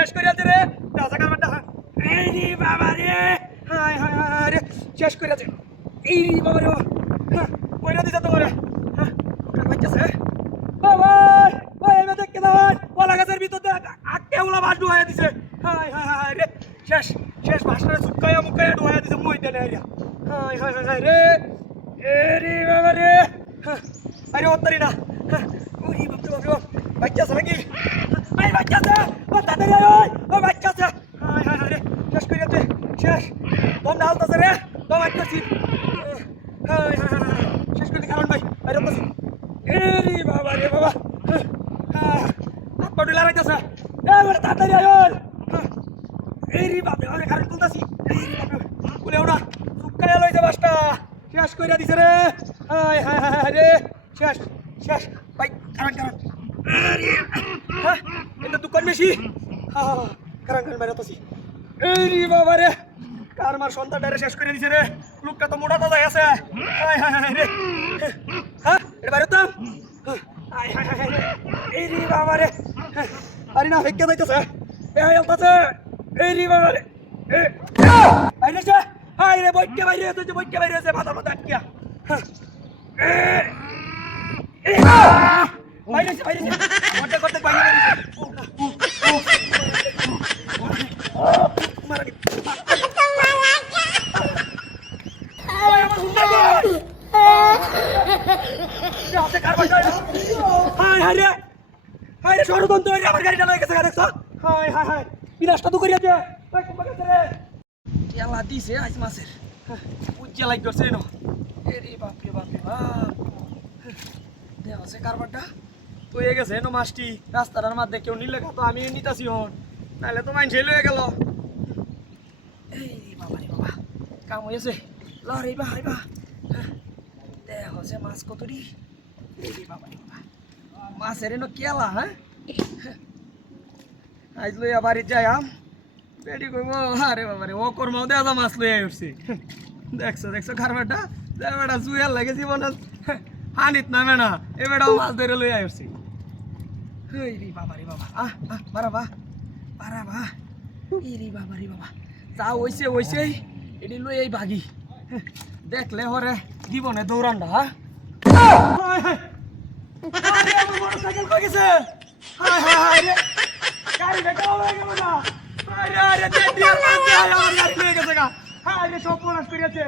শেষ করে আছে রে রাজা কারবারটা এই রে বাবা রে হায় হায় হায় রে শেষ করে আছে এই রে বাবা রে কইরা দিছে তোমারে ওটা কইতাছে বাবা ওই এমে দেখ কেন ওলা গাছের ভিতর আটকে ওলা বাস ডুহাইয়া দিছে হায় হায় হায় রে শেষ শেষ বাসটা সুকায়া মুকায়া ডুহাইয়া দিছে মই দেনে আইয়া হায় হায় হায় রে এ রে বাবা রে আরে ওত্তরি না ওরে বাপ রে বাপ বাচ্চাছে নাকি এই বাচ্চাছে ও তাড়াতাড়ি আয় ও বাচ্চাছে হায় হায় হায় রে শেষ করে দে শেষ দম ঢালতাছে রে দম আটকাছি হায় হায় হায় শেষ করে দে কারণ ভাই আরে ওত্তরি এ রে বাবা রে বাবা হাত পা ডুলা রাইতাছে এ বড় তাড়াতাড়ি আয় এই রে বাপ রে আরে কারণ তুলতাছি এই রে বাপ রে বলেও না সুকায়া লইছে বাসটা শেষ করে দিছে রে হায় হায় হায় রে শেষ শেষ ভাই কারণ কারণ হ্যাঁ এটা দোকান বেশি কারণ কারণ বাইরে আছি এই রে বাবা রে কার মার সন্তানটারে শেষ করে দিছে রে লোকটা তো মোটা তাজা আছে হায় হায় হায় রে হ্যাঁ এটা বাইরে তো হায় হায় হায় এই রে বাবা রে আরে না হেক্কে যাইতেছে এ আলতাছে এই রে বাবা রে এ আইলে যা হায় রে বইটকে বাইরে আছে বইটকে বাইরে আছে মাথা মাথা আটকিয়া বাইরে বাইরে করতে করতে বাইরে মারা কি ওই আমার হুন্ডা কই হাতে কারবাই হায় হায় রে হায় রে ষড়যন্ত্র হইরে আমার গাড়িটা লয়ে গেছে দেখছ হায় হায় হায় বিনাশটা তো করিয়া দে ওই কুম্বা গেছে রে কেলা দিছে আইস মাছের উজ্জা লাগ করছে ন এরে বাপ রে বাপ দেখ আছে কারবারটা তো হয়ে গেছে ন মাছটি রাস্তার মধ্যে কেউ নিলে তো আমি নিতাছি হন নাহলে তো মাইন লয়ে গেল এই বাবা রে বাবা কাম হয়েছে লড়াই বা হাইবা দেখ আছে মাছ কতটি এই বাবা রে বাবা মাছের এনো কেলা হ্যাঁ আজ লইয়া বাড়ি যাই আম বেডি কইব আরে বাবা রে ও কর্মাও দেয়া মাছ লইয়া উঠছি দেখছো দেখছো কারবারটা বেটা জুয়ার লাগে জীবন হানিত নামে না এ বেটাও মাছ ধরে লইয়া উঠছি এই রে বাবা রে বাবা বারাবা বারাবা এই রে বাবা রে বাবা যা হইছে হইছে এটি লই এই ভাগি দেখলে হরে জীবনে দৌড়ানটা হ্যাঁ মোটরসাইকেল কই গেছে হায় হায় হায় রে গাড়ি দেখা হয়ে গেল না আরে আরে আমার গাড়ি লয়ে গেছে গা হায় রে সব পড়াশ করিয়াছে